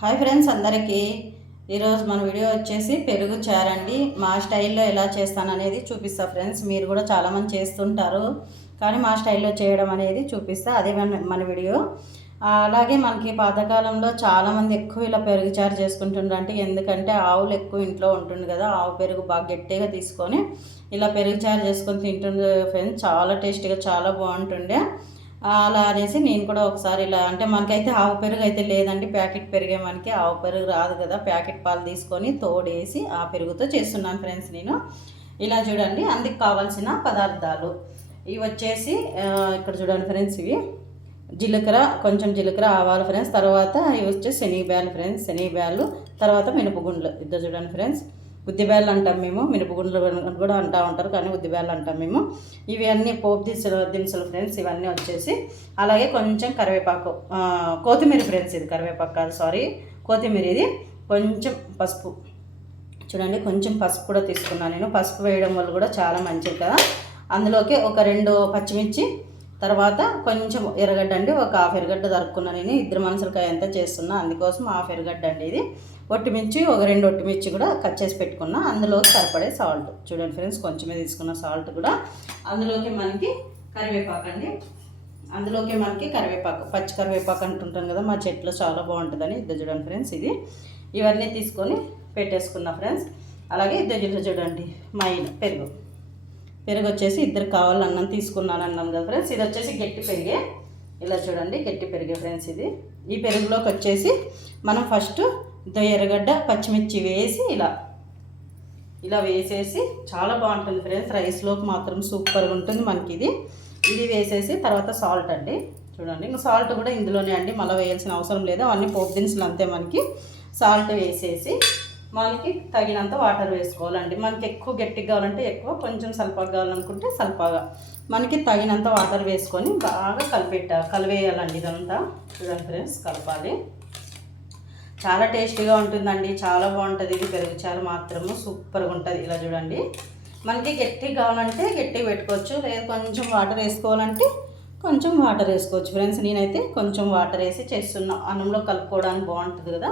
Hi friends అందరికీ. ఈరోజు మన వీడియో వచ్చేసి పెరుగు చారండి మా స్టైల్లో ఎలా చేస్తాను అనేది చూపిస్తా ఫ్రెండ్స్. మీరు కూడా చాలామంది చేస్తుంటారు. కానీ మా స్టైల్లో చేయడం అనేది చూపిస్తా. అదే మన మన వీడియో. అలాగే మనకి పాతకాలంలో చాలామంది ఎక్కువ ఇలా పెరుగు చారు చేసుకుంటుండ్రు అంటే ఎందుకంటే ఆవులు ఎక్కువ ఇంట్లో ఉంటుంది కదా. ఆవు పెరుగు బాగా గట్టిగా తీసుకొని ఇలా పెరుగు చారు చేసుకొని తింటుండే ఫ్రెండ్స్. చాలా టేస్టీగా చాలా బాగుంటుండే. అలా అనేసి నేను కూడా ఒకసారి ఇలా అంటే మనకైతే ఆవు పెరుగు అయితే లేదండి ప్యాకెట్ పెరిగే మనకి ఆవు పెరుగు రాదు కదా ప్యాకెట్ పాలు తీసుకొని తోడేసి ఆ పెరుగుతో చేస్తున్నాను ఫ్రెండ్స్ నేను. ఇలా చూడండి అందుకు కావాల్సిన పదార్థాలు. ఇవి వచ్చేసి ఇక్కడ చూడండి ఫ్రెండ్స్ ఇవి. జీలకర్ర కొంచెం జీలకర్ర ఆవాలు ఫ్రెండ్స్ తర్వాత ఇవి వచ్చేసి శనగబ్యాలు ఫ్రెండ్స్ శనగబ్యాలు తర్వాత మినపగుండ్లు. ఇద్దరు చూడండి ఫ్రెండ్స్. ఉద్దిబేళ్ళు అంటాం మేము మినపగుండ్లు కూడా అంటూ ఉంటారు కానీ ఉద్దిబేళ్ళు అంటాం మేము. ఇవి అన్నీ పోపు దినుసులు దినుసులు ఫ్రెండ్స్ ఇవన్నీ వచ్చేసి అలాగే కొంచెం కరివేపాకు కొత్తిమీర ఫ్రెండ్స్ ఇది కరివేపాకు కాదు సారీ కొత్తిమీర ఇది కొంచెం పసుపు. చూడండి కొంచెం పసుపు కూడా తీసుకున్నాను నేను. పసుపు వేయడం వల్ల కూడా చాలా మంచిది కదా. అందులోకి ఒక రెండు పచ్చిమిర్చి తర్వాత కొంచెం ఎర్రగడ్డ అండి ఒక హాఫ్ ఎర్రగడ్డ దరుక్కున్నాను నేను. ఇద్దరు మనుషులకాయ ఎంత చేస్తున్నా అందుకోసం హాఫ్ ఎర్రగడ్డ అండి ఇది. ఒట్టిమిర్చి ఒక రెండు ఒట్టిమిర్చి కూడా కట్ చేసి పెట్టుకున్నా. అందులోకి సరిపడే సాల్ట్. చూడండి ఫ్రెండ్స్ కొంచెమే తీసుకున్న సాల్ట్ కూడా. అందులోకి మనకి కరివేపాకు అండి. అందులోకి మనకి కరివేపాకు పచ్చి కరివేపాకు అంటుంటాం కదా మా చెట్లు చాలా బాగుంటుందని ఇద్దరు చూడండి ఫ్రెండ్స్ ఇది. ఇవన్నీ తీసుకొని పెట్టేసుకున్నా ఫ్రెండ్స్. అలాగే ఇద్దరు చూడండి మైన్ పెరుగు. పెరుగు వచ్చేసి ఇద్దరు కావాలి అన్నం తీసుకున్నాను అన్నాను కదా ఫ్రెండ్స్. ఇది వచ్చేసి గట్టి పెరిగే. ఇలా చూడండి గట్టి పెరిగే ఫ్రెండ్స్ ఇది. ఈ పెరుగులోకి వచ్చేసి మనం ఫస్ట్ ఇంత ఎర్రగడ్డ పచ్చిమిర్చి వేసి ఇలా ఇలా వేసేసి చాలా బాగుంటుంది ఫ్రెండ్స్. రైస్లోకి మాత్రం సూపర్గా ఉంటుంది మనకి ఇది ఇది వేసేసి తర్వాత సాల్ట్ అండి. చూడండి ఇంకా సాల్ట్ కూడా ఇందులోనే అండి. మళ్ళీ వేయాల్సిన అవసరం లేదు. అవన్నీ పోపు దినుసులు అంతే మనకి. సాల్ట్ వేసేసి మనకి తగినంత వాటర్ వేసుకోవాలండి. మనకి ఎక్కువ గట్టిగా కావాలంటే ఎక్కువ కొంచెం సల్పాగా కావాలనుకుంటే సల్పాగా. మనకి తగినంత వాటర్ వేసుకొని బాగా కలిపెట్ట కలివేయాలండి ఇదంతా. చూడండి ఫ్రెండ్స్ కలపాలి. చాలా టేస్టీగా ఉంటుందండి చాలా బాగుంటుంది. ఇది పెరుగుచారు మాత్రము సూపర్గా ఉంటుంది. ఇలా చూడండి. మనకి గట్టిగా కావాలంటే గట్టిగా పెట్టుకోవచ్చు. లేదు కొంచెం వాటర్ వేసుకోవాలంటే కొంచెం వాటర్ వేసుకోవచ్చు. ఫ్రెండ్స్ నేనైతే కొంచెం వాటర్ వేసి చేస్తున్నా. అన్నంలో కలుపుకోవడానికి బాగుంటుంది కదా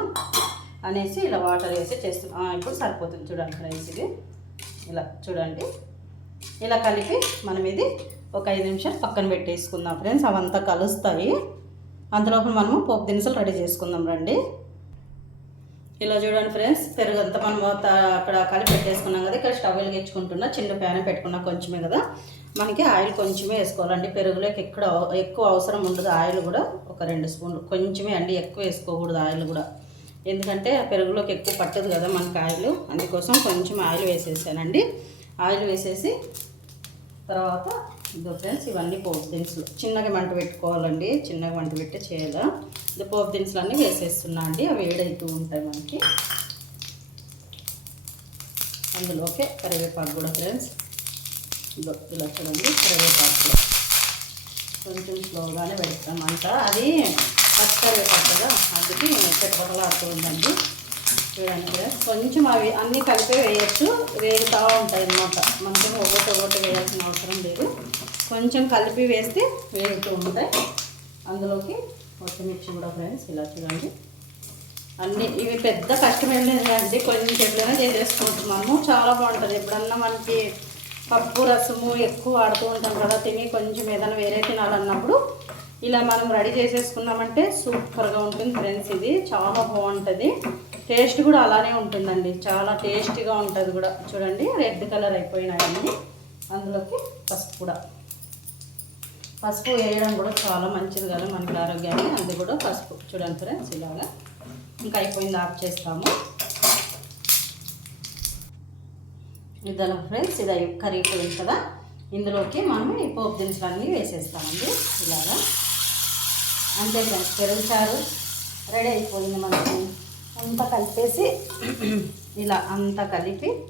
అనేసి ఇలా వాటర్ వేసి చేస్తున్నా. ఇప్పుడు సరిపోతుంది చూడండి ఫ్రెండ్స్ ఇది. ఇలా చూడండి. ఇలా కలిపి మనం ఇది ఒక ఐదు నిమిషాలు పక్కన పెట్టేసుకుందాం. ఫ్రెండ్స్ అవంతా కలుస్తాయి. అంతలోపు మనము పోపు దినుసులు రెడీ చేసుకుందాం రండి. ఇలా చూడండి ఫ్రెండ్స్ పెరుగు అంతా మనం అక్కడ కలిపి పెట్టేసుకున్నాం కదా ఇక్కడ స్టవ్ వెలిగించుకుంటున్నా చిన్న ప్యాన్ పెట్టుకున్నా కొంచెమే కదా. మనకి ఆయిల్ కొంచెమే వేసుకోవాలండి పెరుగులోకి ఎక్కడ ఎక్కువ అవసరం ఉండదు ఆయిల్ కూడా ఒక రెండు స్పూన్లు. కొంచెమే అండి ఎక్కువ వేసుకోకూడదు ఆయిల్ కూడా. ఎందుకంటే పెరుగులోకి ఎక్కువ పట్టదు కదా మనకి ఆయిల్ అందుకోసం కొంచెం ఆయిల్ వేసేసానండి. ఆయిల్ వేసేసి తర్వాత ఇదో ఫ్రెండ్స్ ఇవన్నీ పోపు దినుసులు. చిన్నగా మంట పెట్టుకోవాలండి. చిన్నగా మంట పెట్టి చేయాలి? ఇది పోపు దినుసులు అన్నీ వేసేస్తున్నా అండి. అవి వేడవుతూ ఉంటాయి మనకి. అందులోకే కరివేపాకు కూడా ఫ్రెండ్స్. ఇదో ఇలా చూడండి కరివేపాకు కొంచెం స్లోగానే పెడతామంట అంట అది పచ్చి కరివేపాకు కదా అందుకే చెట్టపటలాడుతూ ఉందండి. చూడండి ఫ్రెండ్స్ కొంచెం అవి అన్నీ కలిపి వేయచ్చు. వేగుతూ ఉంటాయి అన్నమాట. మనకి ఒకటి ఒకటి వేయాల్సిన అవసరం లేదు. కొంచెం కలిపి వేస్తే వేగుతూ ఉంటాయి. అందులోకి పచ్చిమిర్చి కూడా ఫ్రెండ్స్ ఇలా చూడండి. అన్నీ ఇవి పెద్ద కష్టమేం లేదు కొంచెం ఎప్పుడైనా చేసేసుకుంటున్నాము. చాలా బాగుంటుంది. ఎప్పుడన్నా మనకి పప్పు రసము ఎక్కువ వాడుతూ ఉంటాం కదా తిని కొంచెం ఏదైనా వేరే తినాలన్నప్పుడు ఇలా మనం రెడీ చేసేసుకున్నామంటే సూపర్గా ఉంటుంది ఫ్రెండ్స్ ఇది. చాలా బాగుంటుంది. టేస్ట్ కూడా అలానే ఉంటుందండి. చాలా టేస్టీగా ఉంటుంది కూడా. చూడండి రెడ్ కలర్ అయిపోయినాయండి అందులోకి పసుపు కూడా. పసుపు వేయడం కూడా చాలా మంచిది కదా మనకి ఆరోగ్యాన్ని అది కూడా పసుపు. చూడండి ఫ్రెండ్స్ ఇలాగా. ఇంకా అయిపోయింది ఆఫ్ చేస్తాము. ఇదలా ఫ్రెండ్స్ ఇది అయి- కరిగిపోయింది కదా. ఇందులోకి మనం ఈ పోపు దినుసులు అన్నీ వేసేస్తామండి. ఇలాగా. అంతే ఫ్రెండ్స్ పెరుగుచారు రెడీ అయిపోయింది మనకి. అంతా కలిపేసి ఇలా అంతా కలిపి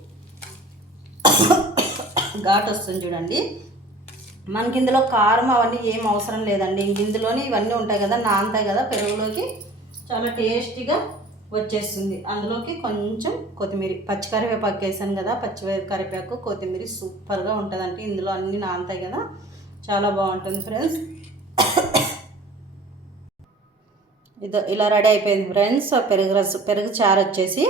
ఘాట్ వస్తుంది చూడండి. మనకి ఇందులో కారం అవన్నీ ఏం అవసరం లేదండి. ఇంక ఇందులోనే ఇవన్నీ ఉంటాయి కదా నానతాయి కదా పెరుగులోకి చాలా టేస్టీగా వచ్చేస్తుంది. అందులోకి కొంచెం కొత్తిమీర పచ్చి కరివేపాకు వేసాను కదా పచ్చి కరివేపాకు కొత్తిమీర సూపర్గా ఉంటుందంటే ఇందులో అన్నీ నానతాయి కదా చాలా బాగుంటుంది ఫ్రెండ్స్. ఇదో ఇలా రెడీ అయిపోయింది ఫ్రెండ్స్. పెరుగు రసం పెరుగు చారు వచ్చేసి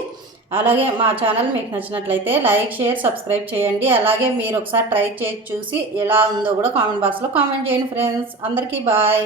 అలాగే మా ఛానల్ మీకు నచ్చినట్లయితే లైక్ షేర్ సబ్స్క్రైబ్ చేయండి. అలాగే మీరు ఒకసారి ట్రై చేసి చూసి ఎలా ఉందో కూడా కామెంట్ బాక్స్లో కామెంట్ చేయండి ఫ్రెండ్స్. అందరికీ బాయ్.